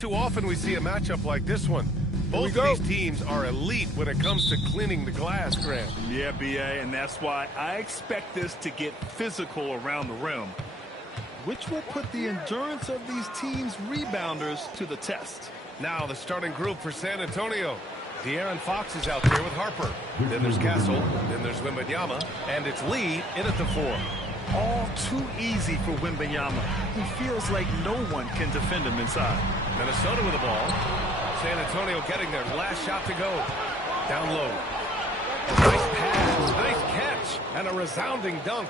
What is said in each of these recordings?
Too often we see a matchup like this one. Both of these teams are elite when it comes to cleaning the glass, Grant. Yeah, B.A., and that's why I expect this to get physical around the rim, which will put the endurance of these teams' rebounders to the test. Now the starting group for San Antonio. De'Aaron Fox is out there with Harper. Then there's Castle. Then there's Wembanyama. And it's Lee in at the 4. All too easy for Wembanyama. He feels like no one can defend him inside. Minnesota with the ball. San Antonio getting their last shot to go. Down low. Nice pass, nice catch, and a resounding dunk.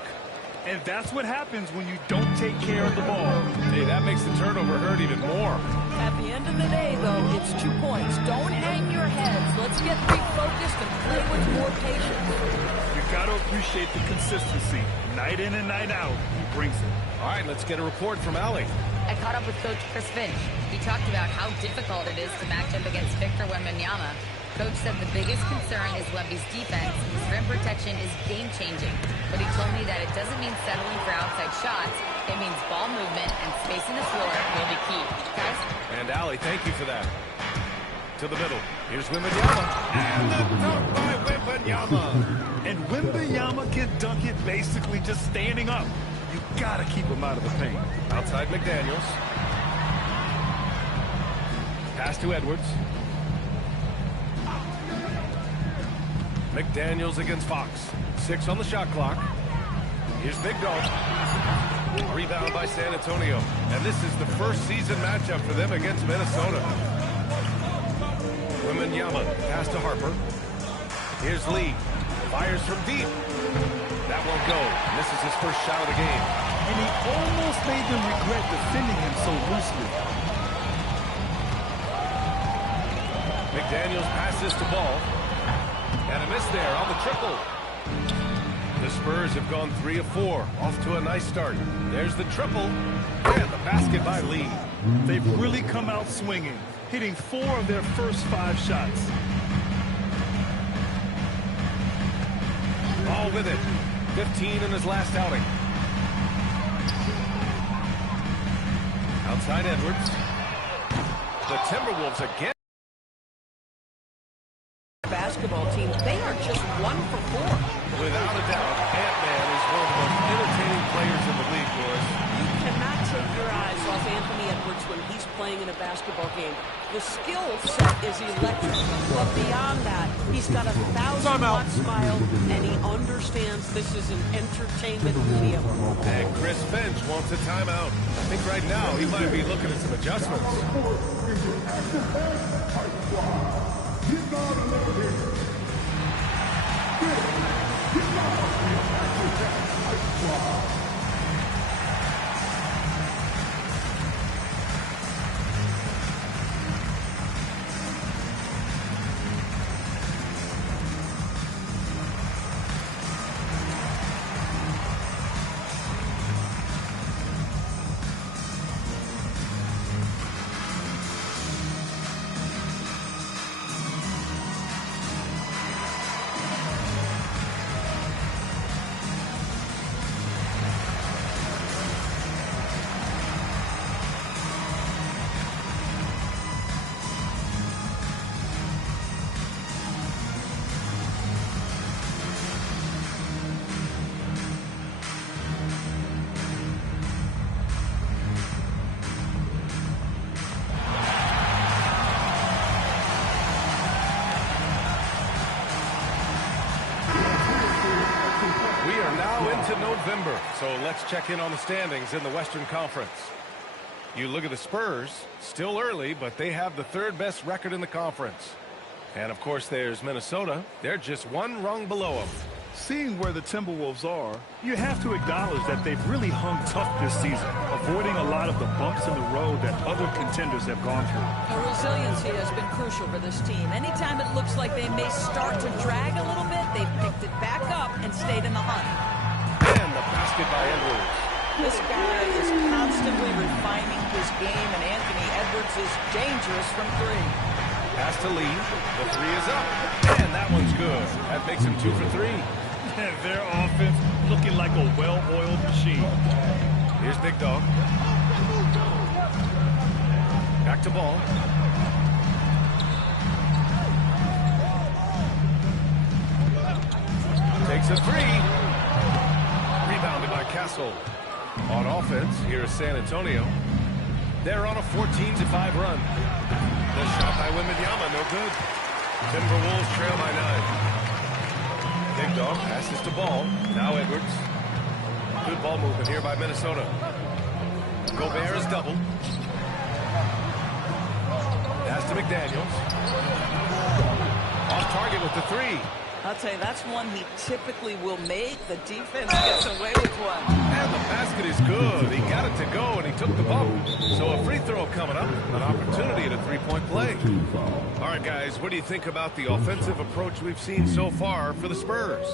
And that's what happens when you don't take care of the ball. Hey, that makes the turnover hurt even more. At the end of the day, though, it's 2 points. Don't hang your heads. Let's get refocused and play with more patience. You've got to appreciate the consistency. Night in and night out, he brings it. All right, let's get a report from Allie. I caught up with Coach Chris Finch. He talked about how difficult it is to match up against Victor Wembanyama. Coach said the biggest concern is Wemby's defense. His rim protection is game-changing. But he told me that it doesn't mean settling for outside shots. It means ball movement and spacing the floor will be key. Guys? And Allie, thank you for that. To the middle. Here's Wembanyama. And the dunk by Wembanyama. And Wembanyama can dunk it basically just standing up. You gotta keep him out of the paint. Outside McDaniels. Pass to Edwards. McDaniels against Fox. 6 on the shot clock. Here's Big Dog. Rebound by San Antonio. And this is the first season matchup for them against Minnesota. Wembanyama. Pass to Harper. Here's Lee. Fires from deep. That won't go. This is his first shot of the game. And he almost made them regret defending him so loosely. McDaniels passes to Ball. And a miss there on the triple. The Spurs have gone 3 of 4. Off to a nice start. There's the triple. And the basket by Lee. They've really come out swinging, hitting 4 of their first 5 shots. Ball with it. 15 in his last outing. Outside Edwards. The Timberwolves again. Basketball team, they are just 1 for 4. Without a doubt, Ant-Man is one of the most entertaining players in the league, Doris. You cannot take your eyes off Anthony Edwards when he's playing in a basketball game. The skill set is electric, but beyond that, he's got a 1,000-watt smile, and he understands this is an entertainment medium. And Chris Finch wants a timeout. I think right now he might be looking at some adjustments. November, so let's check in on the standings in the Western Conference. You look at the Spurs, still early, but they have the 3rd best record in the conference. And of course there's Minnesota. They're just 1 rung below them. Seeing where the Timberwolves are, you have to acknowledge that they've really hung tough this season, avoiding a lot of the bumps in the road that other contenders have gone through. The resiliency has been crucial for this team. Anytime it looks like they may start to drag a little bit, they've picked it back up and stayed in the hunt. And the basket by Edwards. This guy is constantly refining his game, and Anthony Edwards is dangerous from 3. Pass to Lee. The 3 is up. And that one's good. That makes him 2 for 3. Their offense looking like a well-oiled machine. Here's Big Dog. Back back to ball. Takes a three. Rebounded by Castle. On offense, here's San Antonio. They're on a 14-5 run. The shot by Wembanyama, no good. Timberwolves trail by 9. Big Dog passes to Ball. Now Edwards. Good ball movement here by Minnesota. Gobert is doubled. Pass to McDaniels. Off target with the three. I'll tell you, that's one he typically will make. The defense gets away with one. And the basket is good. He got it to go, and he took the bump. So a free throw coming up. An opportunity at a three-point play. All right, guys, what do you think about the offensive approach we've seen so far for the Spurs?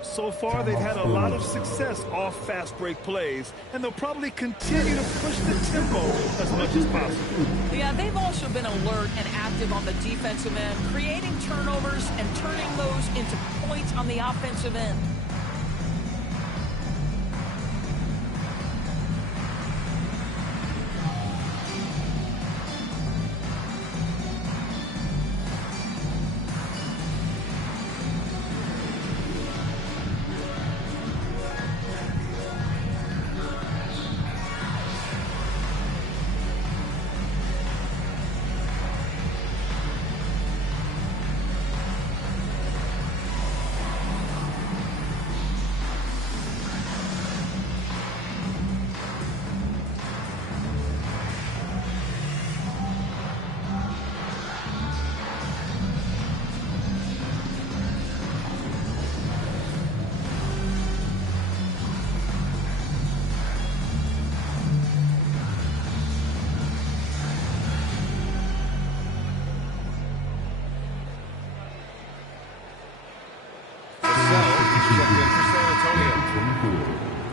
So far, they've had a lot of success off fast break plays, and they'll probably continue to push the tempo as much as possible. Yeah, they've also been alert and active on the defensive end, creating turnovers and turning those into points on the offensive end.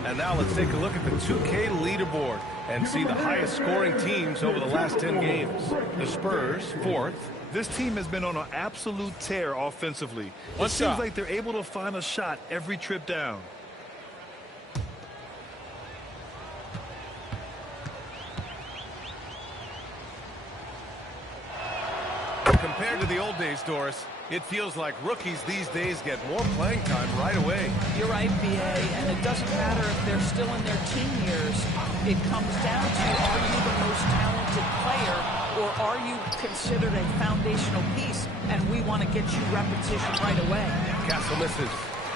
And now let's take a look at the 2K leaderboard and see the highest scoring teams over the last 10 games. The Spurs, 4th. This team has been on an absolute tear offensively. It seems like they're able to find a shot every trip down. Compared to the old days, Doris, it feels like rookies these days get more playing time right away. You're right, B.A., and it doesn't matter if they're still in their teen years. It comes down to, are you the most talented player, or are you considered a foundational piece, and we want to get you repetition right away. Castle misses.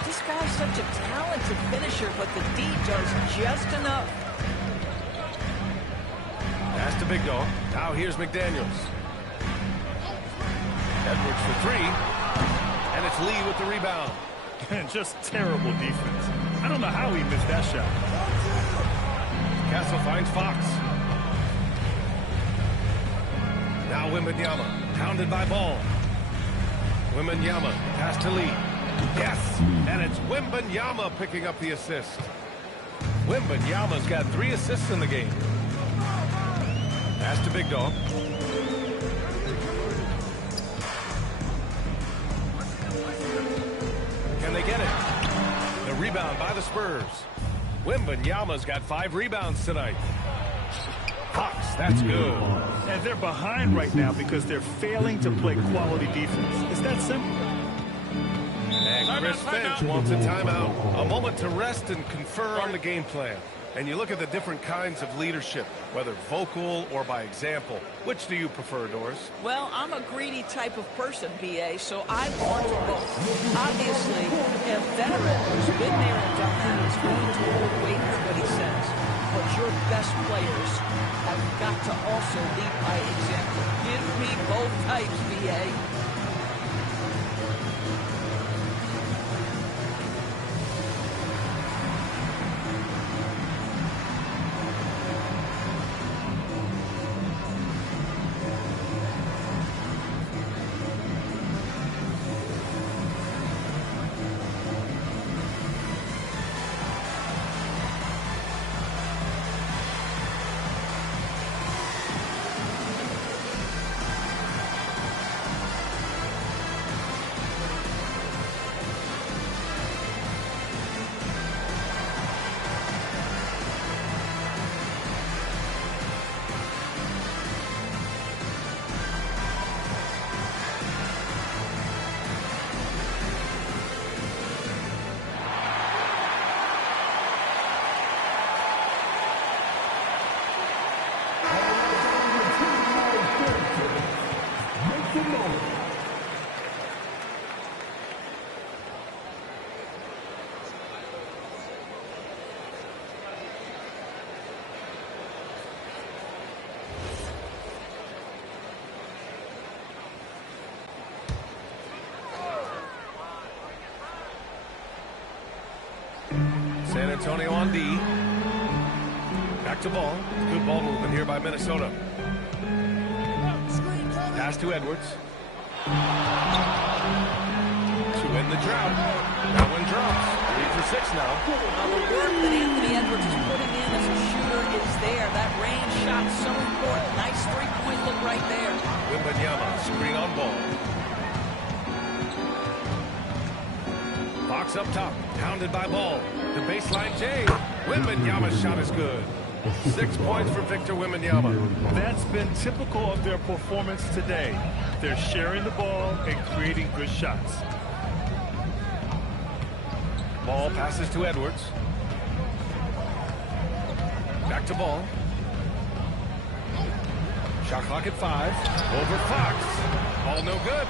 This guy's such a talented finisher, but the D does just enough. Pass to Big Dog. Now here's McDaniels. Edwards for three, and it's Lee with the rebound. Just terrible defense. I don't know how he missed that shot. Castle finds Fox. Now Wembanyama, pounded by Ball. Wembanyama, pass to Lee. Yes, and it's Wembanyama picking up the assist. Wembanyama's got 3 assists in the game. Pass to Big Dog. Can they get it? The rebound by the Spurs. Wembanyama's got 5 rebounds tonight. Fox, that's good. And they're behind right now because they're failing to play quality defense. It's that simple. And Chris Finch wants a timeout. A moment to rest and confer on the game plan. And you look at the different kinds of leadership, whether vocal or by example. Which do you prefer, Doris? Well, I'm a greedy type of person, B.A., so I want both. Obviously, a veteran who's been there and done that is going to hold weight with what he says. But your best players have got to also lead by example. Give me both types, B.A. San Antonio on D. Back to ball. Good ball movement here by Minnesota. Pass to Edwards. To end the drought. That one drops. 3 for 6 now. The work that Anthony Edwards is putting in as a shooter is there. That range shot so important. Nice three-point look right there. Wembanyama, screen on ball. Fox up top, pounded by Ball. The baseline J. Wembanyama's shot is good. 6 points for Victor Wembanyama. That's been typical of their performance today. They're sharing the ball and creating good shots. Ball passes to Edwards. Back to Ball. Shot clock at 5. Over Fox. Ball no good.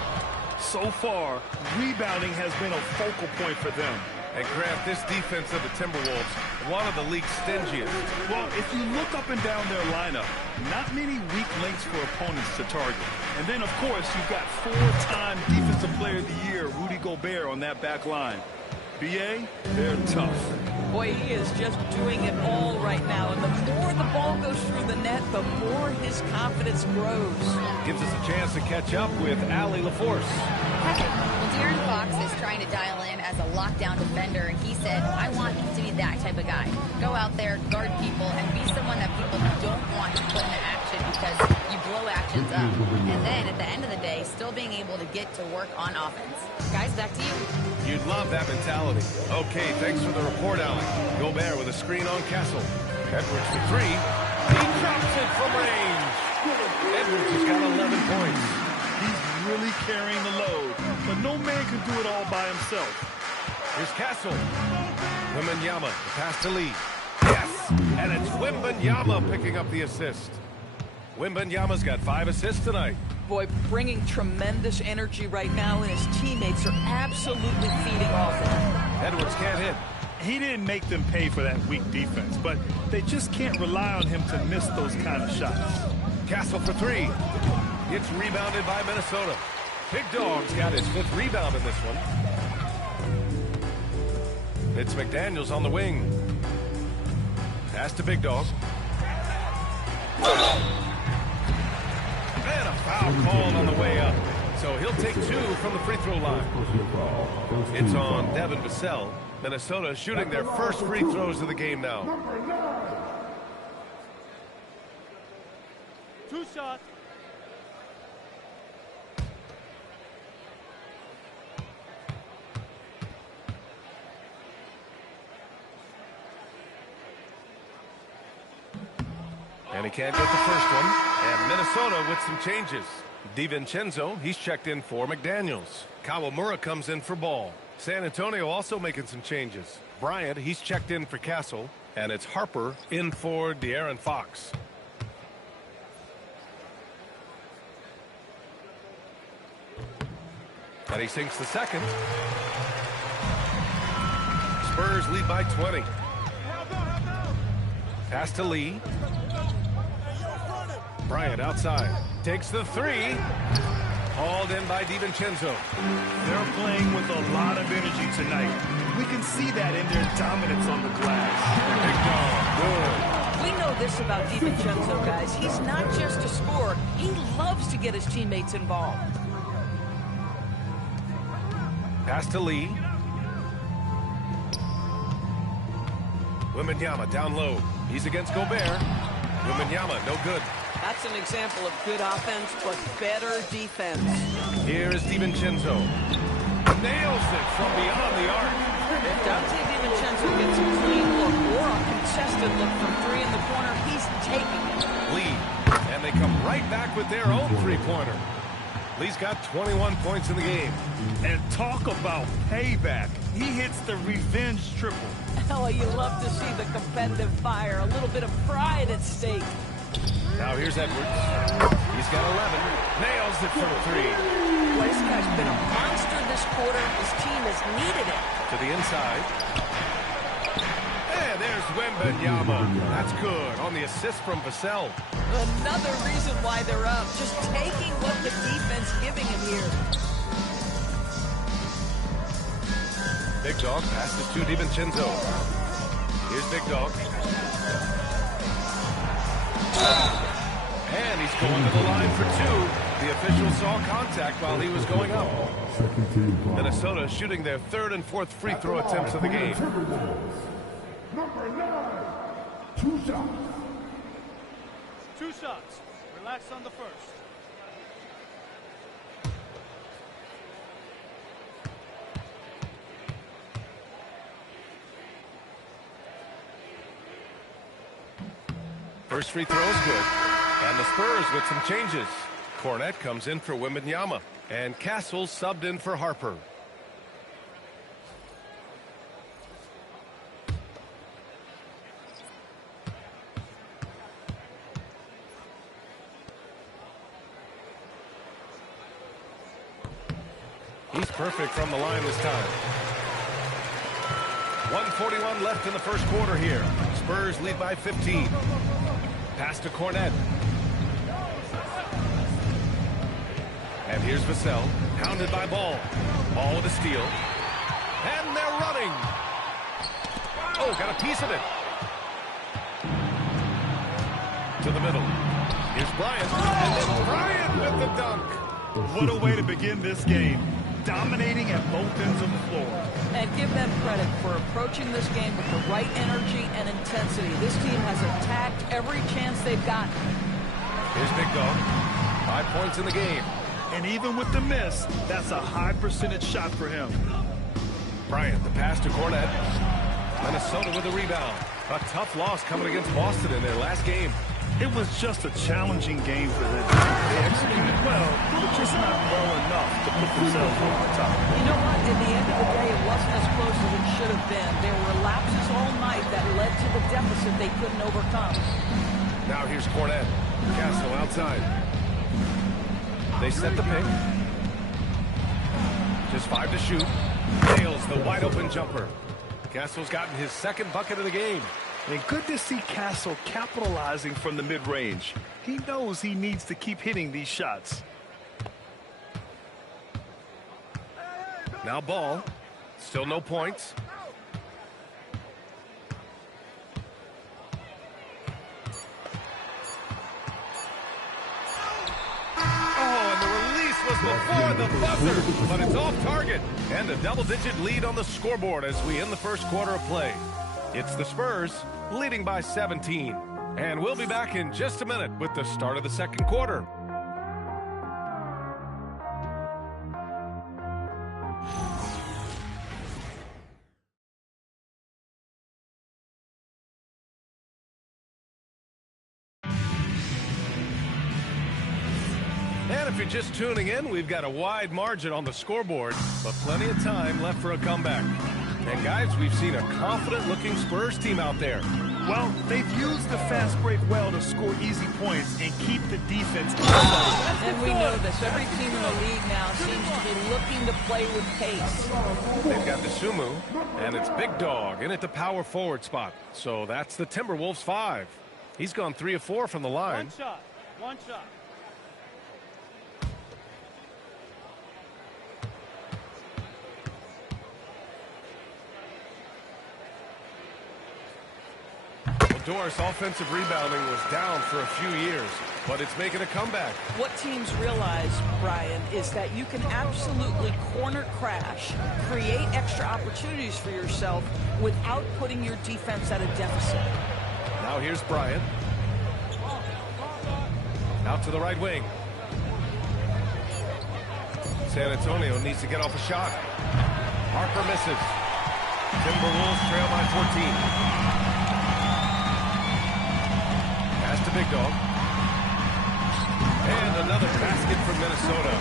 So far, rebounding has been a focal point for them. And Grant, this defense of the Timberwolves, one of the league's stingiest. Well, if you look up and down their lineup, not many weak links for opponents to target. And then, of course, you've got 4-time Defensive Player of the Year, Rudy Gobert, on that back line. BA, they're tough. Boy, he is just doing it all right now. And the more the ball goes through the net, the more his confidence grows. Gives us a chance to catch up with Allie LaForce. Well, De'Aaron Fox is trying to dial in as a lockdown defender, and he said, I want him to be that type of guy. Go out there, guard people, and be someone that people don't want to put into action because you blow actions up. And then, at the end of the day, still being able to get to work on offense. Guys, back to you. You'd love that mentality. Okay, thanks for the report, Allie. Gobert with a screen on Castle. Edwards for 3. He drops it from range. Edwards has got 11 points. He's really carrying the load, but no man can do it all by himself. Here's Castle. Wembanyama, the pass to Lee. Yes, and it's Wembanyama picking up the assist. Wembanyama's got 5 assists tonight. Boy, bringing tremendous energy right now, and his teammates are absolutely feeding off him. Edwards can't hit. He didn't make them pay for that weak defense, but they just can't rely on him to miss those kind of shots. Castle for 3. It's rebounded by Minnesota. Big Dog's got his 5th rebound in this one. It's McDaniels on the wing. Pass to Big Dog. And a foul called on the way up. So he'll take 2 from the free throw line. It's on Devin Vassell. Minnesota shooting their first free throws of the game now. 2 shots. And he can't get the first one. And Minnesota with some changes. DiVincenzo, he's checked in for McDaniels. Kawamura comes in for Ball. San Antonio also making some changes. Bryant, he's checked in for Castle. And it's Harper in for De'Aaron Fox. And he sinks the second. Spurs lead by 20. Pass to Lee. Bryant outside. Takes the 3. Hauled in by DiVincenzo. They're playing with a lot of energy tonight. We can see that in their dominance on the glass. Big Dog. Good. We know this about DiVincenzo, guys. He's not just a scorer. He loves to get his teammates involved. Pass to Lee. Wembanyama down low. He's against Gobert. Wembanyama, no good. That's an example of good offense, but better defense. Here is DiVincenzo. Nails it from beyond the arc. If Dante DiVincenzo gets a clean look or a contested look from 3 in the corner, he's taking it. Lee. And they come right back with their own three-pointer. Lee's got 21 points in the game. And talk about payback. He hits the revenge triple. Oh, you love to see the competitive fire. A little bit of pride at stake. Now here's Edwards. He's got 11. Nails it from 3. This guy's been a monster this quarter. His team has needed it. To the inside. And there's Wembanyama. That's good on the assist from Vassell. Another reason why they're up. Just taking what the defense giving him here. Big Dog passes to DiVincenzo. Here's Big Dog. And he's going to the line for 2. The official saw contact while he was going up. Minnesota shooting their 3rd and 4th free throw attempts of the game. Number 9, 2 shots. 2 shots. Relax on the first. First free throw is good. And the Spurs with some changes. Kornet comes in for Wembanyama. And Castle subbed in for Harper. He's perfect from the line this time. 1:41 left in the first quarter here. Spurs lead by 15. Pass to Kornet. And here's Vassell, hounded by Ball. Ball with a steal. And they're running. Oh, got a piece of it. To the middle. Here's Bryant. And then Bryant with the dunk. What a way to begin this game. Dominating at both ends of the floor. And give them credit for approaching this game with the right energy and intensity. This team has attacked every chance they've gotten. Here's Big Dog. 5 points in the game. And even with the miss, that's a high percentage shot for him. Bryant, the pass to Kornet. Minnesota with a rebound. A tough loss coming against Boston in their last game. It was just a challenging game for them. They executed well, but just not well enough to put themselves over the top. You know what? In the end of the day, it wasn't as close as it should have been. There were lapses all night that led to the deficit they couldn't overcome. Now here's Kornet. Castle outside. They set the pick. Just 5 to shoot. Nails the wide open jumper. Castle's gotten his 2nd bucket of the game. And good to see Castle capitalizing from the mid-range. He knows he needs to keep hitting these shots. Now Ball. Still no points. Oh, and the release was before the buzzer, but it's off target. And a double-digit lead on the scoreboard as we end the first quarter of play. It's the Spurs leading by 17. And we'll be back in just a minute with the start of the second quarter. And if you're just tuning in, we've got a wide margin on the scoreboard, but plenty of time left for a comeback. And guys, we've seen a confident-looking Spurs team out there. Well, they've used the fast break well to score easy points and keep the defense out. And we know this. Every team in the league now seems to be looking to play with pace. They've got the Sumu, and it's Big Dog in at the power forward spot. So that's the Timberwolves 5. He's gone 3 of 4 from the line. One shot. One shot. Doris' offensive rebounding was down for a few years, but it's making a comeback. What teams realize, Brian, is that you can absolutely corner crash, create extra opportunities for yourself without putting your defense at a deficit. Now here's Bryant. Out to the right wing. San Antonio needs to get off a shot. Harper misses. Timberwolves trail by 14. Pass to Big Dog. And another basket from Minnesota.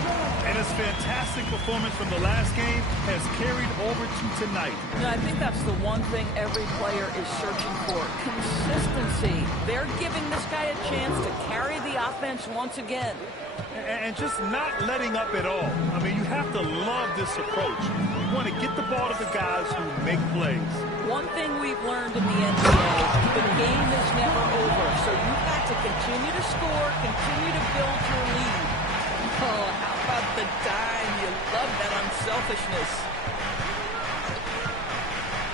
And his fantastic performance from the last game has carried over to tonight. You know, I think that's the one thing every player is searching for. Consistency efficiency. They're giving this guy a chance to carry the offense once again. And just not letting up at all. I mean, you have to love this approach. You want to get the ball to the guys who make plays. One thing we've learned in the NBA, the game is never over. So you've got to continue to score, continue to build your lead. Oh, how about the dime? You love that unselfishness.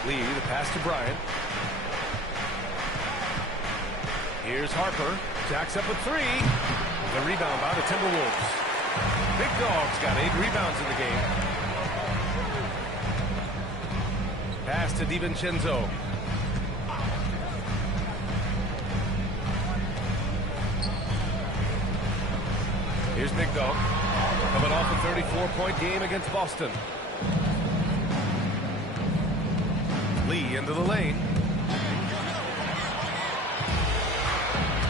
Lee, the pass to Bryant. Here's Harper. Jacks up a three. The rebound by the Timberwolves. Big Dog's got 8 rebounds in the game. Pass to DiVincenzo. Here's Big Dog. Coming off a 34-point game against Boston. Lee into the lane.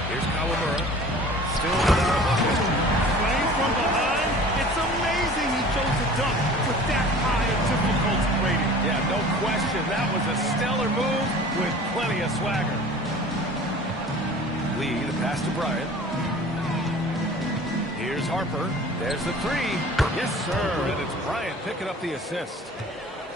Here's Kawamura. Still without a bucket. Playing from behind, it's amazing he chose to dunk with that high a difficulty rating. Yeah, no question. That was a stellar move with plenty of swagger. Lee, the pass to Bryant. Here's Harper. There's the three. Yes, sir. And it's Bryant picking up the assist.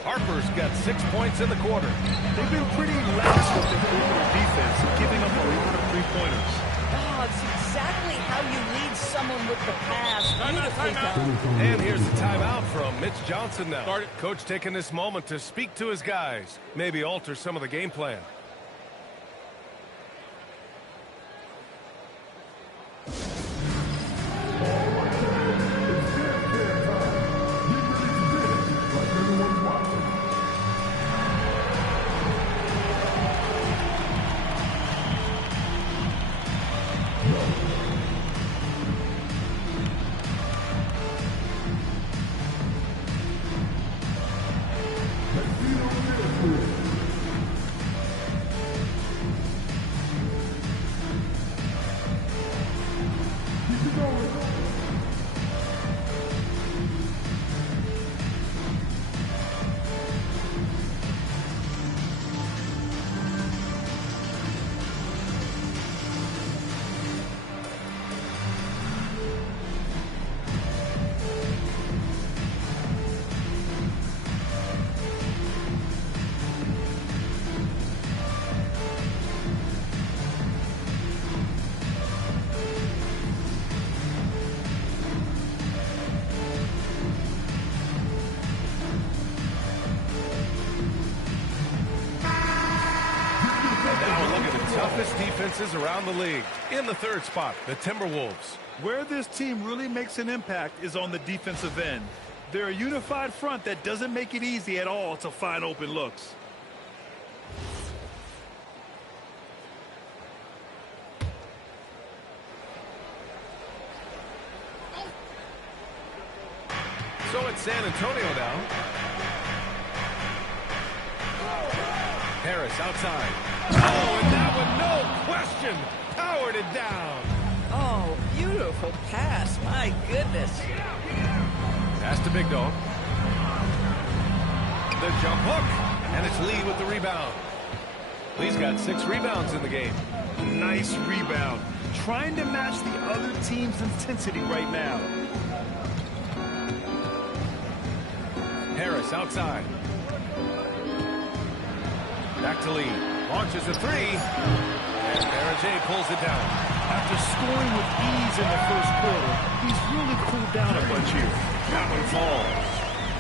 Harper's got 6 points in the quarter. They've been pretty lax with their perimeter defense, giving up a lot of three-pointers. Oh, it's exactly how you lead someone with the pass. Beautifully done. And here's the timeout from Mitch Johnson now. Coach taking this moment to speak to his guys. Maybe alter some of the game plan. Toughest defenses around the league. In the third spot, the Timberwolves. Where this team really makes an impact is on the defensive end. They're a unified front that doesn't make it easy at all to find open looks. So it's San Antonio now. Harris outside. Oh, and that one, no question, powered it down. Oh, beautiful pass. My goodness. Pass to Big Dog. The jump hook, and it's Lee with the rebound. Lee's got 6 rebounds in the game. Nice rebound. Trying to match the other team's intensity right now. Harris outside. Back to Lee. Launches a three. And Barajay pulls it down. After scoring with ease in the first quarter, he's really cooled down a bunch here. That one falls.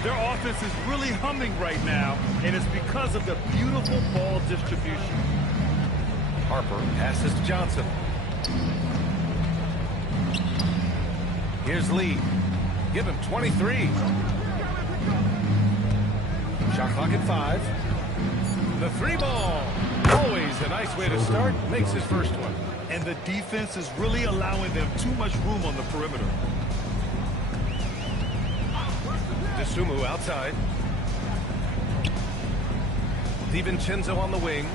Their offense is really humming right now, and it's because of the beautiful ball distribution. Harper passes to Johnson. Here's Lee. Give him 23. Shot clock at 5. The 3 ball. Always a nice way to start. Makes his first one. And the defense is really allowing them too much room on the perimeter. DeSumo outside. DiVincenzo on the wing.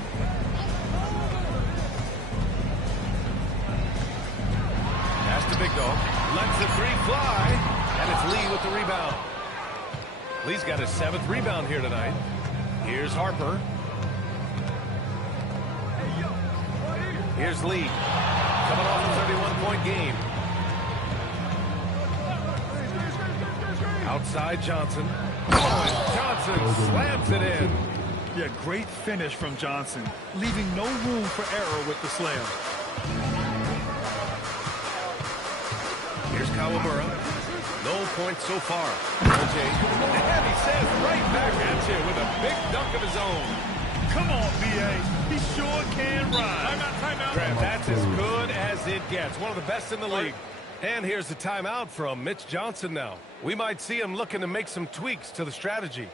Pass to Big Dog. Lets the 3 fly. And it's Lee with the rebound. Lee's got his 7th rebound here tonight. Here's Harper. Here's Lee, coming off a 31-point game. Outside Johnson. Oh, and Johnson slams it in. Yeah, great finish from Johnson, leaving no room for error with the slam. Here's Kawamura. No points so far. OJ. And he says right back at you with a big dunk of his own. Come on, B.A. He sure can ride. Timeout. Grant, that's as good as it gets. One of the best in the league. And here's the timeout from Mitch Johnson now. We might see him looking to make some tweaks to the strategy.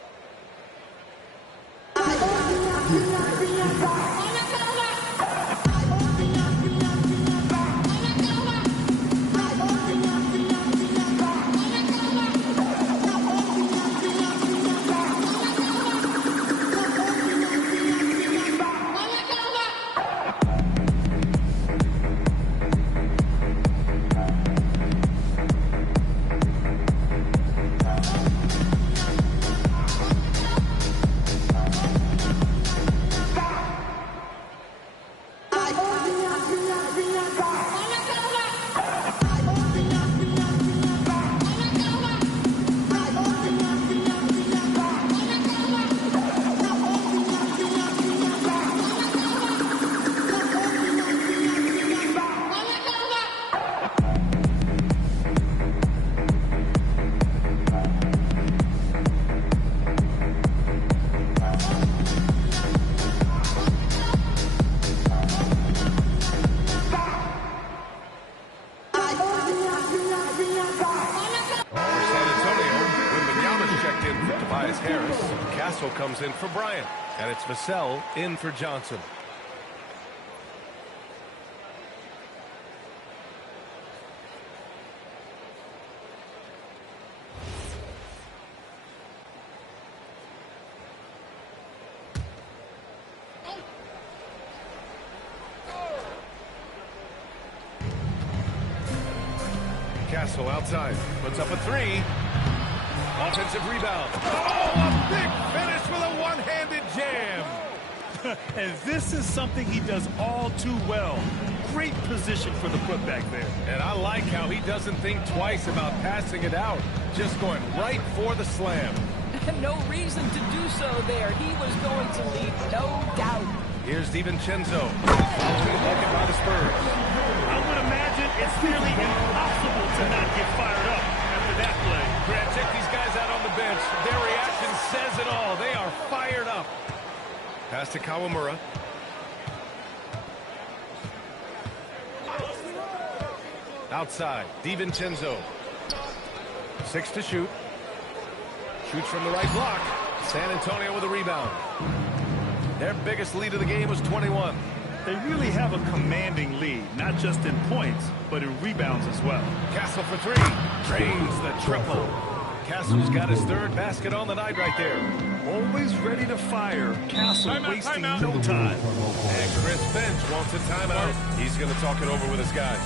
Comes in for Bryant, and it's Vassell in for Johnson. Castle outside, puts up a three. Offensive rebound. Oh, a big finish with a one-handed jam. And this is something he does all too well. Great position for the putback there. And I like how he doesn't think twice about passing it out. Just going right for the slam. No reason to do so there. He was going to lead, no doubt. Here's DiVincenzo. Following a bucket by the Spurs. I would imagine it's nearly impossible to not get fired up after that play. Grant, check these guys out on the bench. Their reaction says it all. They are fired up. Pass to Kawamura. Outside, DiVincenzo. 6 to shoot. Shoots from the right block. San Antonio with a rebound. Their biggest lead of the game was 21. They really have a commanding lead, not just in points, but in rebounds as well. Castle for three. Drains the triple. Castle's got his third basket on the night right there. Always ready to fire. Castle wasting no time. And Chris Finch wants a timeout. He's going to talk it over with his guys.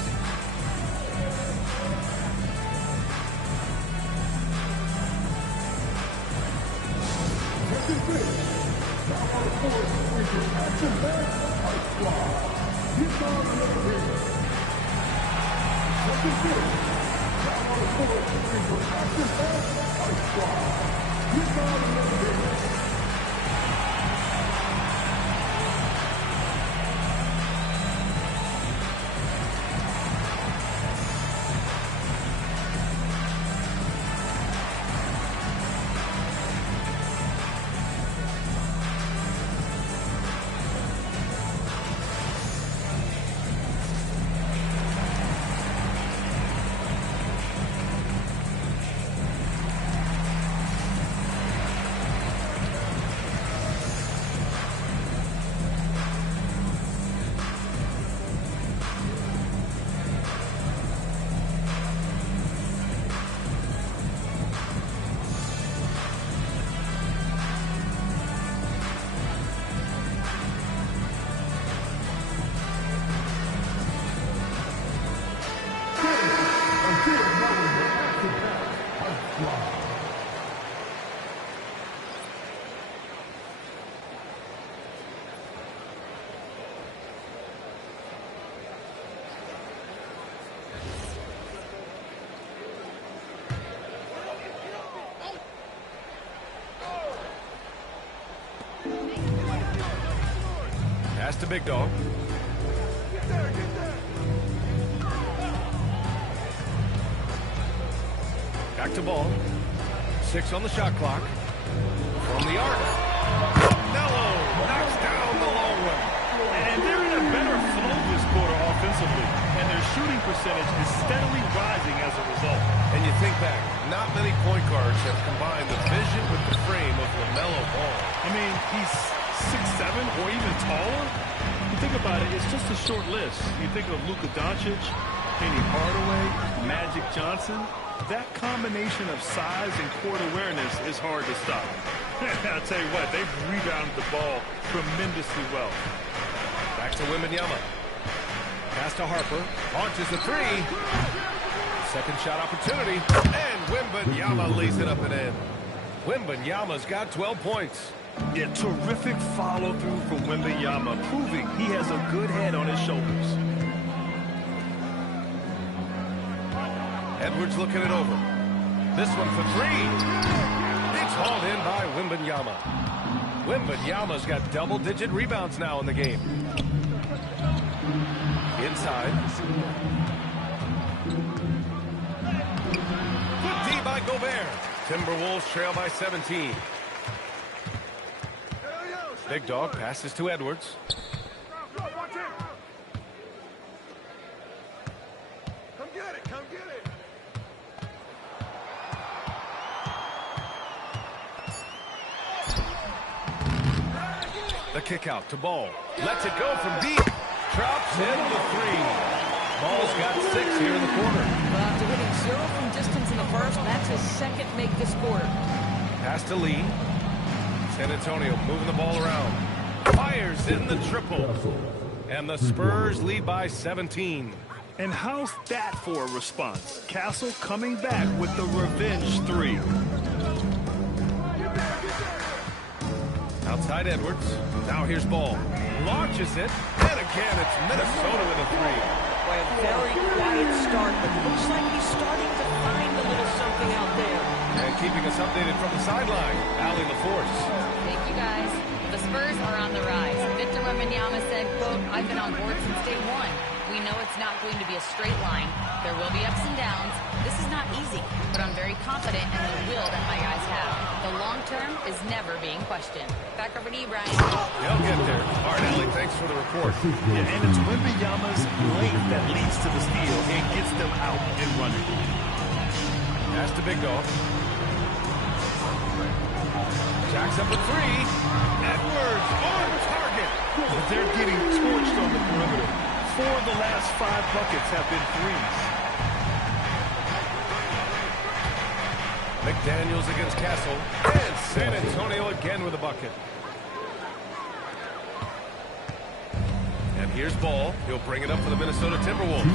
Big Dog. Back to ball. 6 on the shot clock. From the arc. Melo knocks down the long one. And they're in a better flow this quarter offensively. And their shooting percentage is steadily rising as a result. And you think back, not many point guards have combined the vision with the frame of LaMelo Ball. I mean, he's 6'7" or even taller. You think about it, it's just a short list. You think of Luka Doncic, Penny Hardaway, Magic Johnson. That combination of size and court awareness is hard to stop. I'll tell you what, they've rebounded the ball tremendously well. Back to Wembanyama. Pass to Harper. Launches the 3. Second shot opportunity. And Wembanyama lays it up and in. Wembanyama's got 12 points. Yeah, terrific follow-through from Wembanyama, proving he has a good head on his shoulders. Edwards looking it over. This one for 3. It's hauled in by Wembanyama. Wembanyama's got double-digit rebounds now in the game. Inside. Good D by Gobert. Timberwolves trail by 17. Big Dog passes to Edwards. Come get it, come get it. The kick out to Ball. Lets it go from deep. Drops in the 3. Ball's got 6 here in the quarter. Well, after hitting 0 from distance in the first, that's his second make this quarter. Pass to Lee. San Antonio moving the ball around. Fires in the triple. And the Spurs lead by 17. And how's that for a response? Castle coming back with the revenge 3. Outside Edwards. Now here's Ball. Launches it. And again, it's Minnesota with a 3. Boy, a very quiet start, but looks like he's starting to find a little something out there. And keeping us updated from the sideline, Allie LaForce. Thank you, guys. The Spurs are on the rise. Victor Wembanyama said, quote, "I've been on board since day one. We know it's not going to be a straight line. There will be ups and downs. This is not easy, but I'm very confident in the will that my guys have. The long term is never being questioned." Back over to you, Brian. They'll get there. All right, Allie, thanks for the report. Yeah, and it's Wembanyama's length that leads to the steal and gets them out and running. Pass to Big Dog. Jacks up a 3. Edwards on target. But they're getting torched on the perimeter. 4 of the last 5 buckets have been 3s. McDaniels against Castle. And San Antonio again with a bucket. And here's Ball. He'll bring it up for the Minnesota Timberwolves.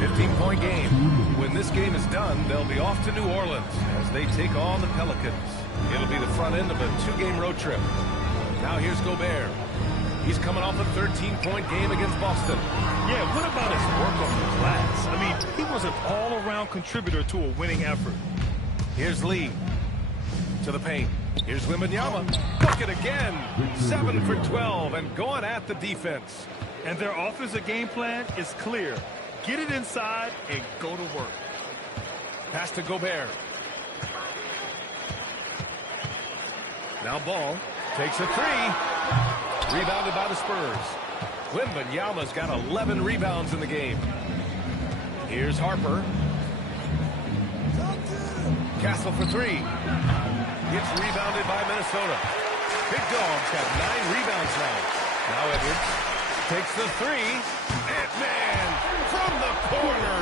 15-point game. When this game is done, they'll be off to New Orleans as they take on the Pelicans. It'll be the front end of a 2-game road trip. Now here's Gobert. He's coming off a 13-point game against Boston. Yeah, what about his work on the glass? I mean, he was an all-around contributor to a winning effort. Here's Lee. To the paint. Here's Wembanyama. Bucket again. 7 for 12 and going at the defense. And their offensive game plan is clear. Get it inside and go to work. Pass to Gobert. Now Ball takes a 3. Rebounded by the Spurs. Wembanyama's got 11 rebounds in the game. Here's Harper. Castle for 3. Gets rebounded by Minnesota. Big Dog's got 9 rebounds now. Now Edwards takes the 3. And man, from the corner.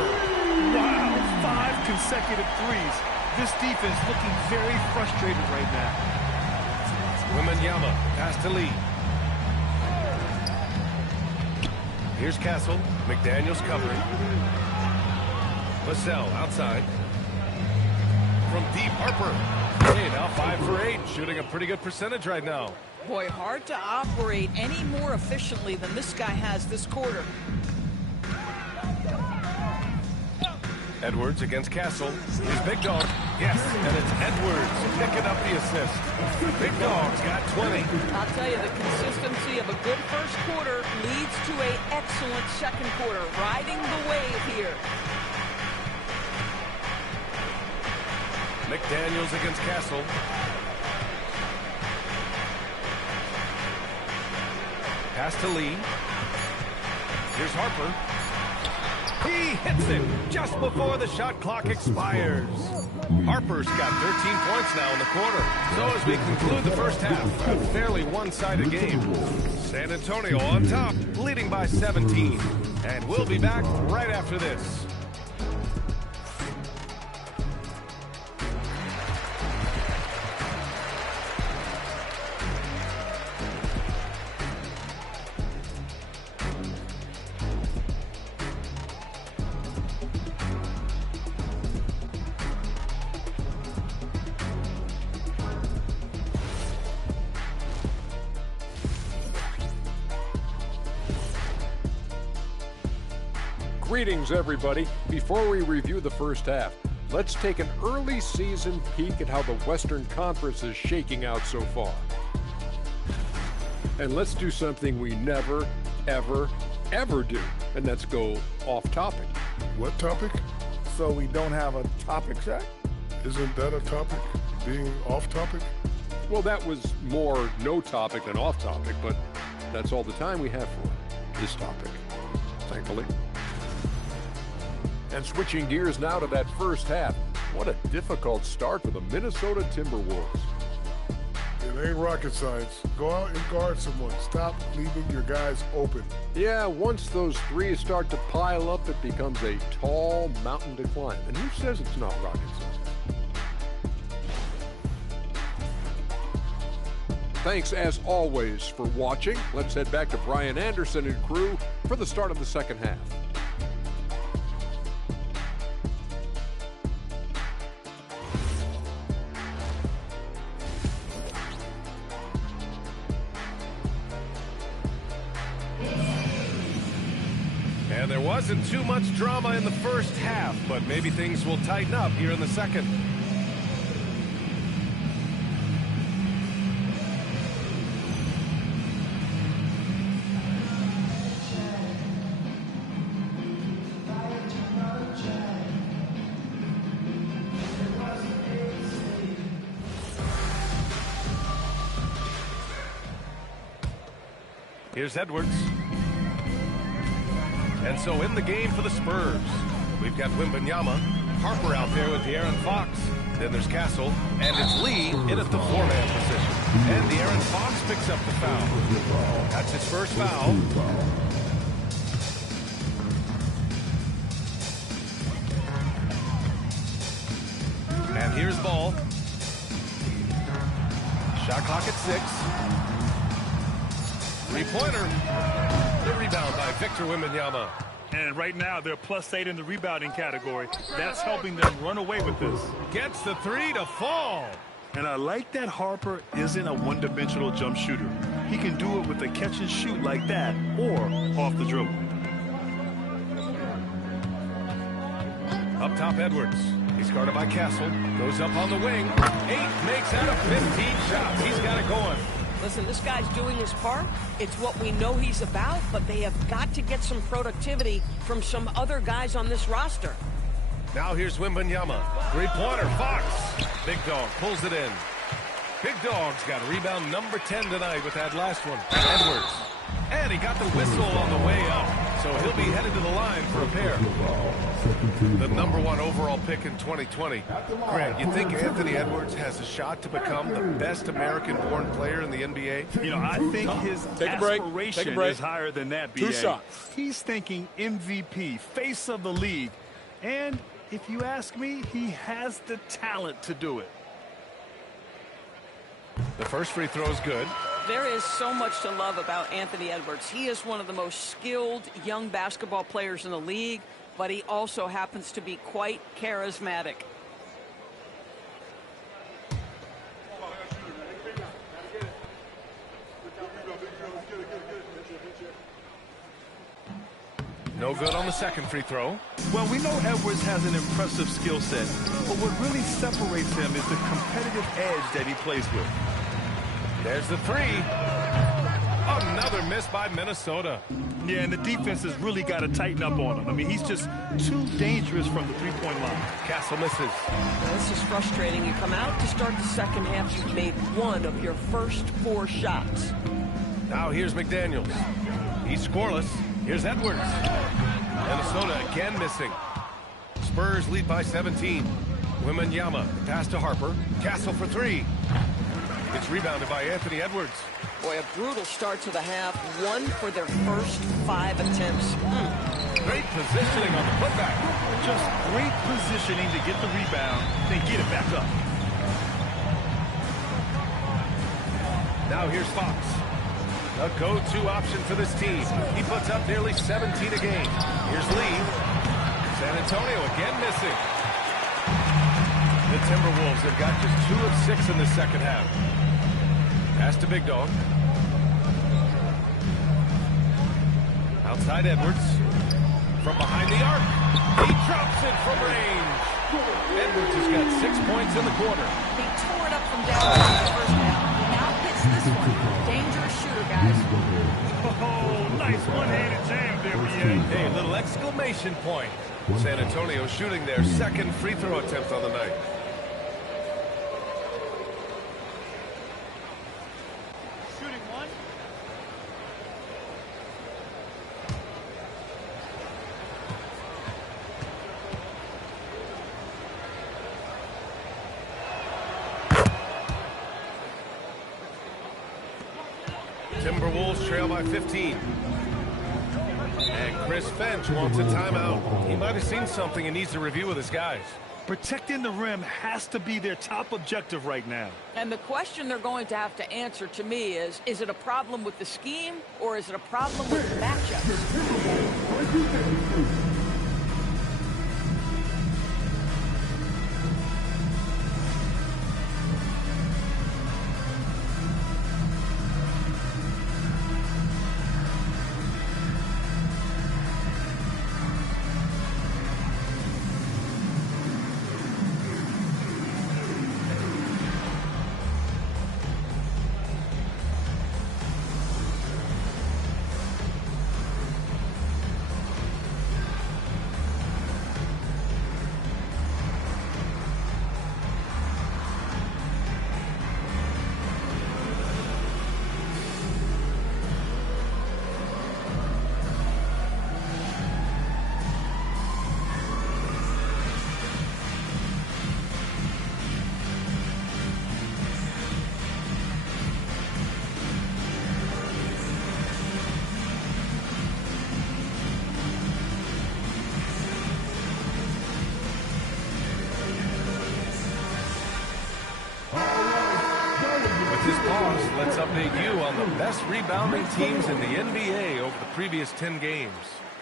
Wow, 5 consecutive 3s. This defense looking very frustrated right now. Wembanyama, pass to Lee. Here's Castle. McDaniels covering. Vassell outside. From deep, Harper. Hey, now 5 for 8. Shooting a pretty good percentage right now. Boy, hard to operate any more efficiently than this guy has this quarter. Edwards against Castle. Here's Big Dog. Yes, and it's Edwards picking up the assist. Big Dog's got 20. I'll tell you, the consistency of a good first quarter leads to an excellent second quarter. Riding the wave here. McDaniels against Castle. Pass to Lee. Here's Harper. He hits it just before the shot clock expires. Harper's got 13 points now in the quarter. So as we conclude the first half, a fairly one-sided game. San Antonio on top, leading by 17. And we'll be back right after this. Greetings, everybody. Before we review the first half, let's take an early season peek at how the Western Conference is shaking out so far. And let's do something we never, ever, ever do, and that's go off topic. What topic? So we don't have a topic, Shaq? Isn't that a topic? Being off topic? Well, that was more no topic than off topic, but that's all the time we have for this topic, thankfully. And switching gears now to that first half. What a difficult start for the Minnesota Timberwolves. It ain't rocket science. Go out and guard someone. Stop leaving your guys open. Yeah, once those threes start to pile up, it becomes a tall mountain to climb. And who says it's not rocket science? Thanks, as always, for watching. Let's head back to Brian Anderson and crew for the start of the second half. And there wasn't too much drama in the first half, but maybe things will tighten up here in the second. Here's Edwards. And so in the game for the Spurs, we've got Wembanyama, Harper out there with De'Aaron Fox. Then there's Castle, and it's Lee in at the four-man position. And De'Aaron Fox picks up the foul. That's his first foul. And here's Ball. Shot clock at 6. Three-pointer. The rebound by Victor Wembanyama. And right now, they're +8 in the rebounding category. That's helping them run away with this. Gets the three to fall. And I like that Harper isn't a one-dimensional jump shooter. He can do it with a catch and shoot like that or off the dribble. Up top, Edwards. He's guarded by Castle. Goes up on the wing. 8 makes out of 15 shots. He's got it going. Listen, this guy's doing his part. It's what we know he's about, but they have got to get some productivity from some other guys on this roster. Now here's Wembanyama. Three-pointer, Fox. Big Dog pulls it in. Big Dog's got rebound number 10 tonight with that last one. Edwards. And he got the whistle on the way up. So he'll be headed to the line for a pair. The number 1 overall pick in 2020. Grant, you think Anthony Edwards has a shot to become the best American-born player in the NBA? You know, I think his aspiration is higher than that, B.A. 2 shots. He's thinking MVP, face of the league. And if you ask me, he has the talent to do it. The first free throw is good. There is so much to love about Anthony Edwards. He is one of the most skilled young basketball players in the league, but he also happens to be quite charismatic. No good on the second free throw. Well, we know Edwards has an impressive skill set, but what really separates him is the competitive edge that he plays with. There's the three. Another miss by Minnesota. Yeah, and the defense has really got to tighten up on him. I mean, he's just too dangerous from the three-point line. Castle misses. This is frustrating. You come out to start the second half, you've made one of your first 4 shots. Now here's McDaniels. He's scoreless. Here's Edwards. Minnesota again missing. Spurs lead by 17. Wembanyama, pass to Harper. Castle for 3. It's rebounded by Anthony Edwards. Boy, a brutal start to the half. 1 for their first 5 attempts. Great positioning on the putback. Just great positioning to get the rebound, then get it back up. Now here's Fox. A go-to option for this team. He puts up nearly 17 a game. Here's Lee. San Antonio again missing. The Timberwolves have got just 2 of 6 in the second half. Pass to Big Dog. Outside Edwards. From behind the arc. He drops it from range. Edwards has got 6 points in the quarter. He tore it up from downtown in the first half. He now hits this one. Dangerous shooter, guys. Oh, nice one-handed jam there, BA. Hey, a little exclamation point. San Antonio shooting their second free throw attempt on the night. Shooting one. Timberwolves trail by 15. And Chris Finch wants a timeout. He might have seen something and needs to review with his guys. Protecting the rim has to be their top objective right now. And the question they're going to have to answer to me is it a problem with the scheme or is it a problem with the matchups? Let's update you on the best rebounding teams in the NBA over the previous 10 games.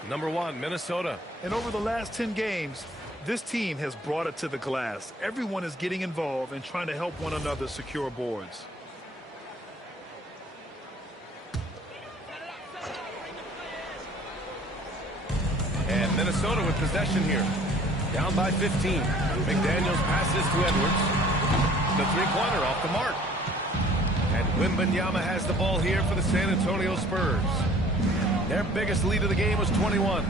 Number 1, Minnesota. And over the last 10 games, this team has brought it to the glass. Everyone is getting involved and trying to help one another secure boards. And Minnesota with possession here. Down by 15. McDaniels passes to Edwards. The three-pointer off the mark. And Wembanyama has the ball here for the San Antonio Spurs. Their biggest lead of the game was 21.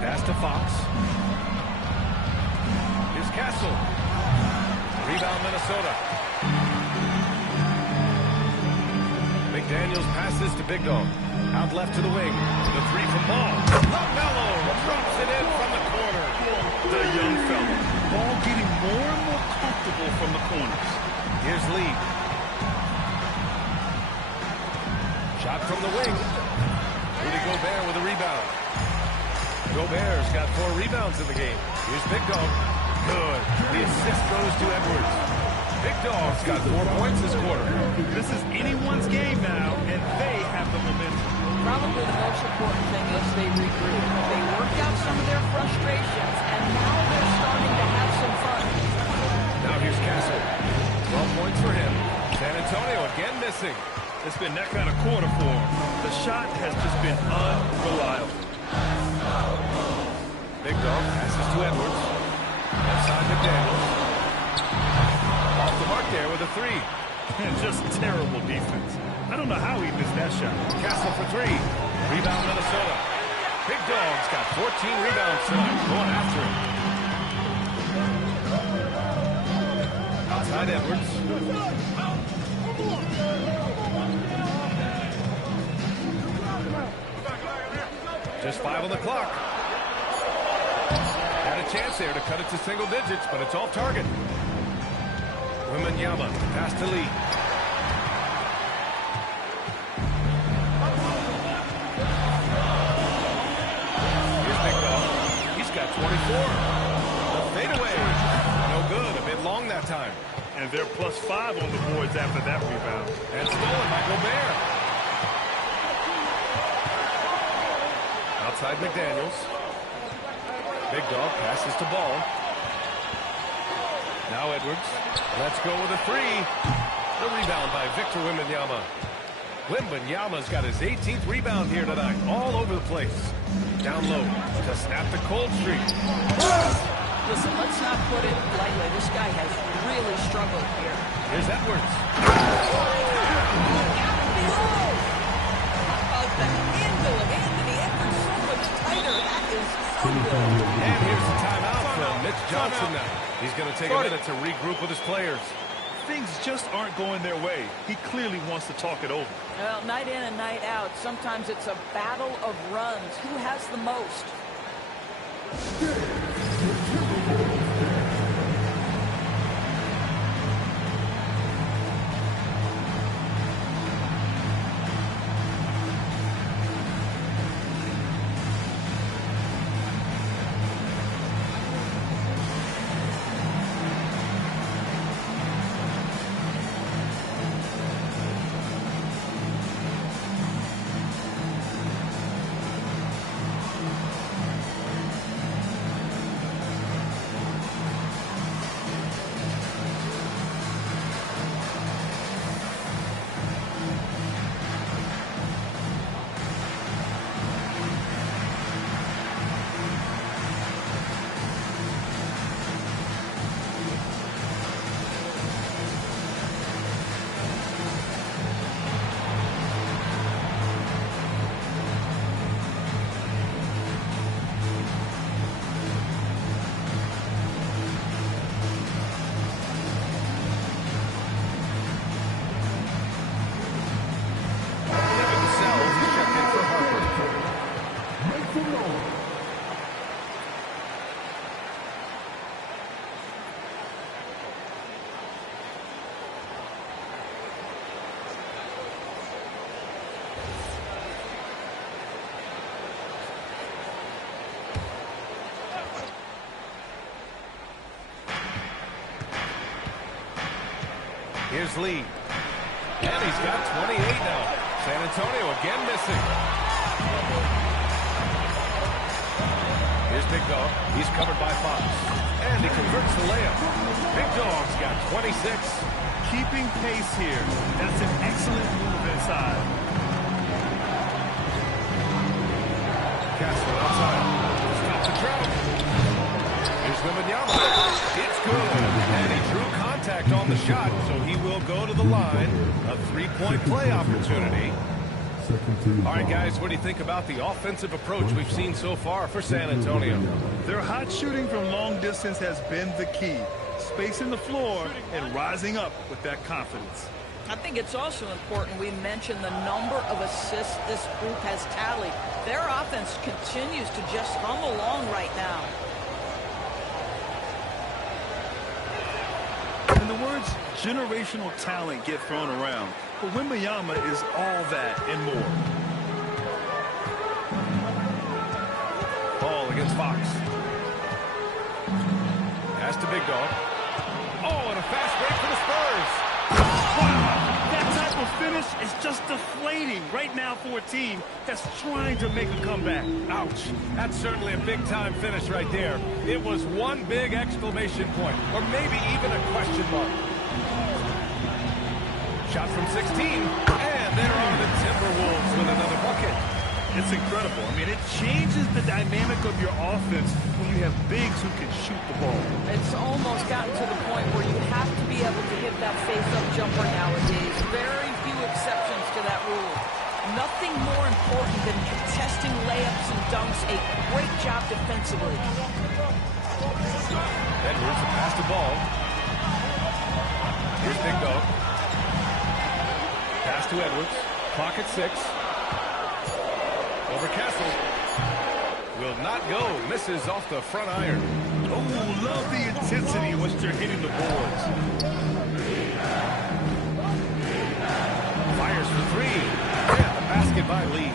Pass to Fox. Here's Castle. Rebound Minnesota. McDaniels passes to Big Dog. Out left to the wing. The three from Ball. LaMelo drops it in from the corner. The young fella. Ball getting more and more comfortable from the corners. Here's Lee. Shot from the wing. Rudy Gobert with a rebound. Gobert's got 4 rebounds in the game. Here's Big Dog. Good. The assist goes to Edwards. Big Dog's got 4 points this quarter. This is anyone's game now, and they have the momentum. Probably the most important thing is they regroup. They worked out some of their frustrations, and now they're starting to have some fun. Now here's Castle. 12 points for him. San Antonio again missing. It's been that kind of quarter for him. The shot has been unreliable. Big Dog passes to Edwards. Left side McDaniels. Off the mark there with a three. Just terrible defense. I don't know how he missed that shot. Castle for three. Rebound Minnesota. Big Dog's got 14 rebounds tonight. Going after him. Outside Edwards. Just 5 on the clock. Had a chance there to cut it to single digits, but it's off target. Wembanyama pass to Lee. Here's Big Dog. He's got 24. The fadeaway. No good. A bit long that time. And they're +5 on the boards after that rebound. And stolen by Gobert. Outside McDaniels. Big Dog passes to Ball. Now Edwards. Let's go with a three. The rebound by Victor Wembanyama. Wembanyama's got his 18th rebound here tonight. All over the place. Down low to snap the cold streak. Listen, let's not put it lightly. This guy has really struggled here. Here's Edwards. Anthony Edwards so much tighter. That is so good. And here's the timeout from Mitch Johnson now. He's going to take a minute to regroup with his players. Things just aren't going their way. He clearly wants to talk it over. Well, night in and night out, sometimes it's a battle of runs. Who has the most? Here's Lee. And he's got 28 now. San Antonio again missing. Here's Big Dog. He's covered by Fox. And he converts the layup. Big Dog's got 26. Keeping pace here. That's an excellent move inside. Castle outside. Stop the drought. Here's Wembanyama. It's good. And he drew contact on the shot, so he will go to the line. A three-point play opportunity. All right, guys, what do you think about the offensive approach we've seen so far for San Antonio? Their hot shooting from long distance has been the key. Spacing the floor and rising up with that confidence. I think it's also important we mention the number of assists this group has tallied. Their offense continues to just hum along right now. And the words generational talent get thrown around, but Wembanyama is all that and more. Ball against Fox. Pass to Big Dog. Oh, and a fast break for the Spurs. Wow, that type of finish is just deflating right now for a team that's trying to make a comeback. Ouch. That's certainly a big-time finish right there. It was one big exclamation point, or maybe even a question mark. Shot from 16, and there are the Timberwolves with another bucket. It's incredible. I mean, it changes the dynamic of your offense when you have bigs who can shoot the ball. It's almost gotten to the point where you have to be able to hit that face-up jumper nowadays. Very few exceptions to that rule. Nothing more important than contesting layups and dunks. A great job defensively. Edwards will pass the ball. Here's Big Dog. Pass to Edwards. Clock at 6. Over Castle. Will not go. Misses off the front iron. Oh, love the intensity in which they're hitting the boards. Fires for 3. Yeah, the basket by Lee.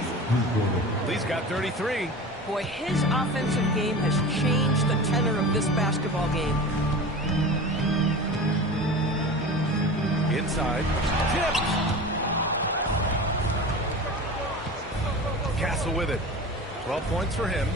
Lee's got 33. Boy, his offensive game has changed the tenor of this basketball game. Inside. Tipped. Castle with it. 12 points for him.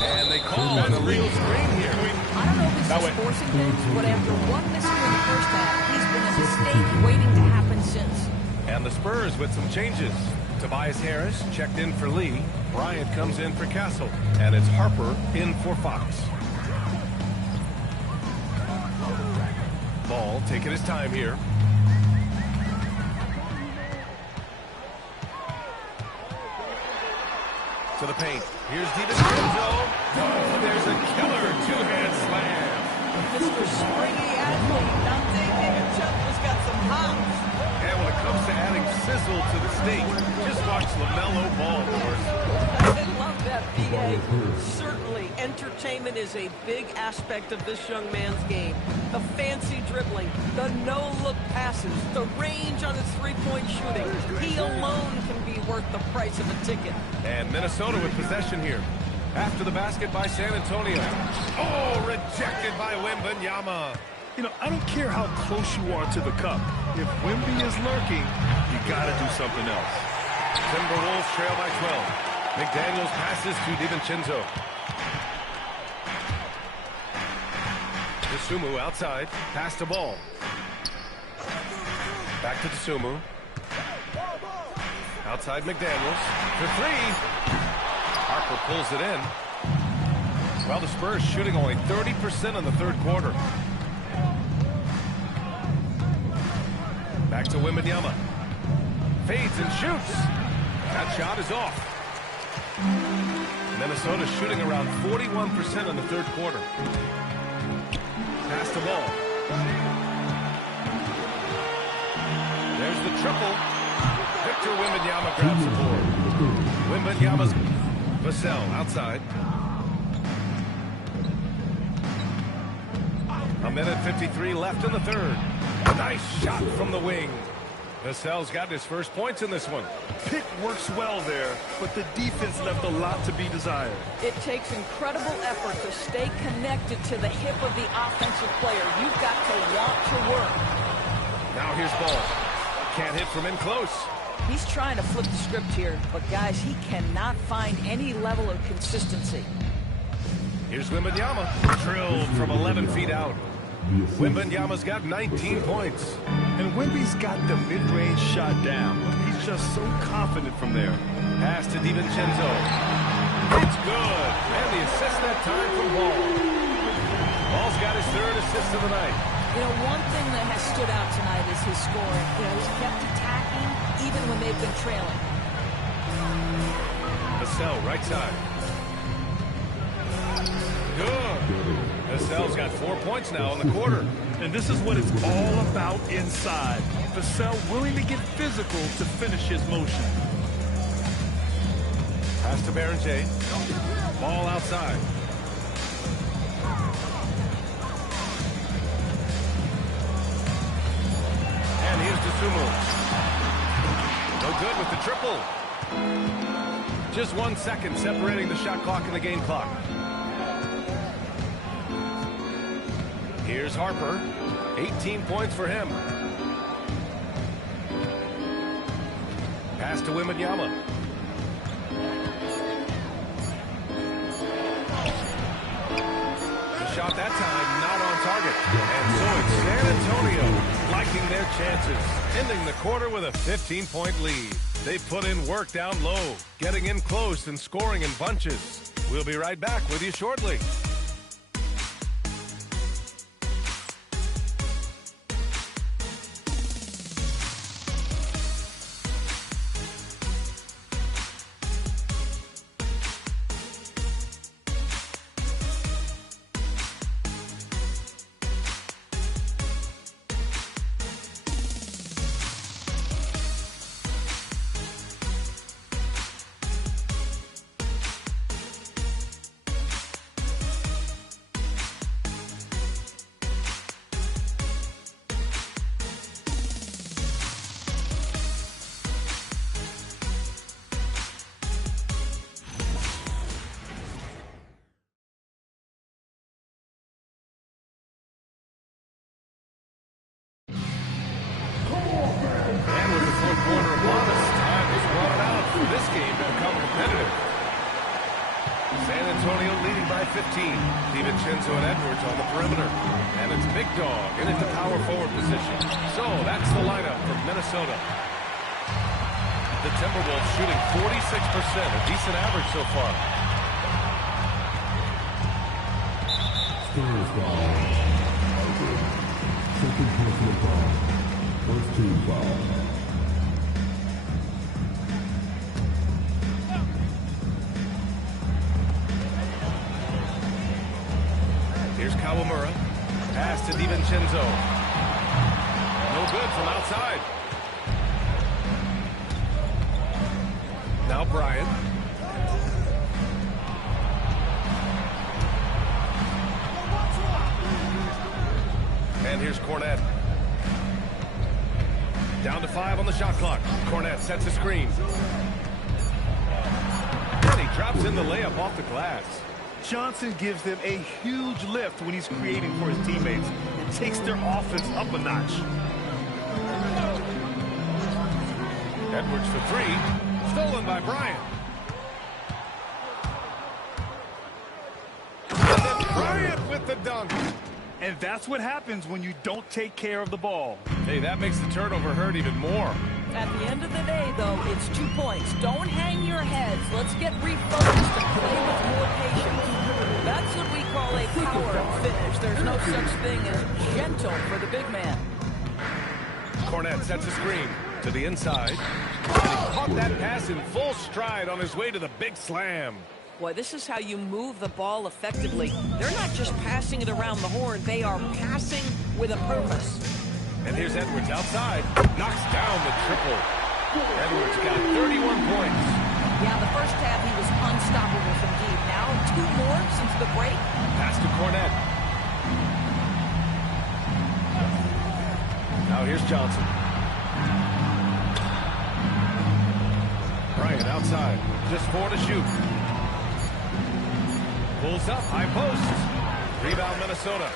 And they call an illegal screen here. I don't know if this is forcing things, but after one miscue in the first half, he's been a mistake waiting to happen since. And the Spurs with some changes. Tobias Harris checked in for Lee. Bryant comes in for Castle. And it's Harper in for Fox. Ball taking his time here. To the paint. Here's DiVincenzo. Oh, there's a killer two-hand slam. Mr. Springy athlete, Dante DiVincenzo's got some hops. And when it comes to adding sizzle to the steak, just watch LaMelo ball, of course. I love that, B.A. Certainly, entertainment is a big aspect of this young man's game. The fancy dribbling, the no-look passes, the range on his three-point shooting. He alone can be worth the price of a ticket. And Minnesota with possession here. After the basket by San Antonio. Oh, rejected by Wembanyama. You know, I don't care how close you are to the cup. If Wemby is lurking, you got to do something else. Timberwolves trail by 12. McDaniels passes to DiVincenzo. Dosunmu outside. Pass the ball. Back to Dosunmu. Outside McDaniels. For 3. Harper pulls it in. Well, the Spurs shooting only 30% in the third quarter. Back to Wembanyama. Fades and shoots. That shot is off. Minnesota shooting around 41% in the third quarter. Pass the ball. There's the triple. Victor Wembanyama grabs the board. Wembanyama's Vassell outside. A minute 53 left in the third. A nice shot from the wing. Vassell's got his first points in this one. Pick works well there, but the defense left a lot to be desired. It takes incredible effort to stay connected to the hip of the offensive player. You've got to want to work. Now here's Ball. Can't hit from in close. He's trying to flip the script here, but guys, he cannot find any level of consistency. Here's Wembanyama. Drilled from 11 feet out. Wembanyama's got 19 points. And Wemby's got the mid-range shot down. He's just so confident from there. Pass to DiVincenzo. It's good. And the assist that time from Ball. Ball's got his third assist of the night. You know, one thing that has stood out tonight is his scoring. You know, he's kept attacking even when they've been trailing. Vassell, right side. Good. Vassell's got 4 points now in the quarter. And this is what it's all about inside. Vassell willing to get physical to finish his motion. Pass to Baron J. Ball outside. And here's Dosunmu. No good with the triple. Just 1 second separating the shot clock and the game clock. Here's Harper. 18 points for him. Pass to Wembanyama. The shot that time not on target. And so it's San Antonio liking their chances, ending the quarter with a 15-point lead. They put in work down low, getting in close and scoring in bunches. We'll be right back with you shortly. San Antonio leading by 15. DiVincenzo and Edwards on the perimeter. And it's Big Dog in at the power forward position. So that's the lineup for Minnesota. The Timberwolves shooting 46%, a decent average so far. Spurs foul. Second personal foul. First team foul. Here's Kawamura. Pass to DiVincenzo. No good from outside. Now Bryant. And here's Kornet. Down to 5 on the shot clock. Kornet sets a screen. And he drops in the layup off the glass. Johnson gives them a huge lift when he's creating for his teammates. It takes their offense up a notch. Edwards for 3. Stolen by Bryant. And then Bryant with the dunk. And that's what happens when you don't take care of the ball. Hey, that makes the turnover hurt even more. At the end of the day, though, it's 2 points. Don't hang your heads. Let's get refocused and play with more patience. That's what we call a power finish. There's no such thing as gentle for the big man. Kornet sets a screen to the inside. And he caught that pass in full stride on his way to the big slam. Boy, this is how you move the ball effectively. They're not just passing it around the horn. They are passing with a purpose. And here's Edwards outside. Knocks down the triple. Edwards got 31 points. Yeah, the first half he was unstoppable from deep. Now 2 more since the break. Pass to Kornet. Now here's Johnson. Bryant outside. Just 4 to shoot. Pulls up, high post. Rebound Minnesota.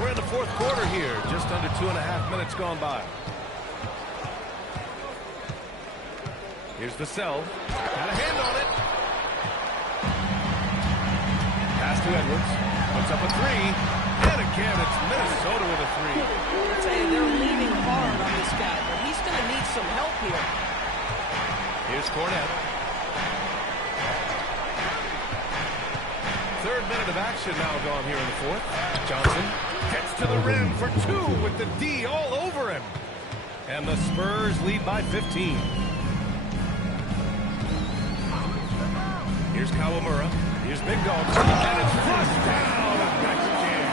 We're in the 4th quarter here. Just under 2.5 minutes gone by. Here's Vassell. Got a hand on it. Pass to Edwards. Puts up a 3. And again, it's Minnesota with a 3. I'll tell you, they're leaning hard on this guy, but he's going to need some help here. Here's Kornet. 3rd minute of action now gone here in the 4th. Johnson gets to the rim for 2 with the D all over him. And the Spurs lead by 15. Here's Kawamura. Here's Big Dog. And it's flushed down. Nice jam.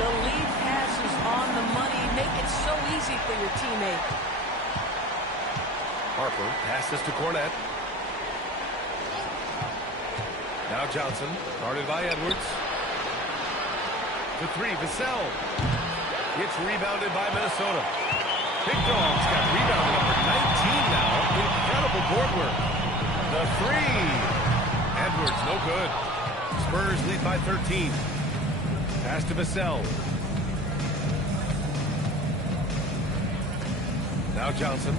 The lead pass is on the money. Make it so easy for your teammate. Harper passes to Kornet. Now Johnson, guarded by Edwards. The 3, Vassell. It's rebounded by Minnesota. Big Dog's got rebound number 19 now. Incredible board work. The 3. Edwards, no good. Spurs lead by 13. Pass to Vassell. Now Johnson.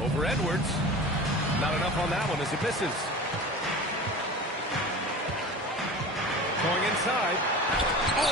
Over Edwards. Not enough on that one as he misses. Going inside. Oh,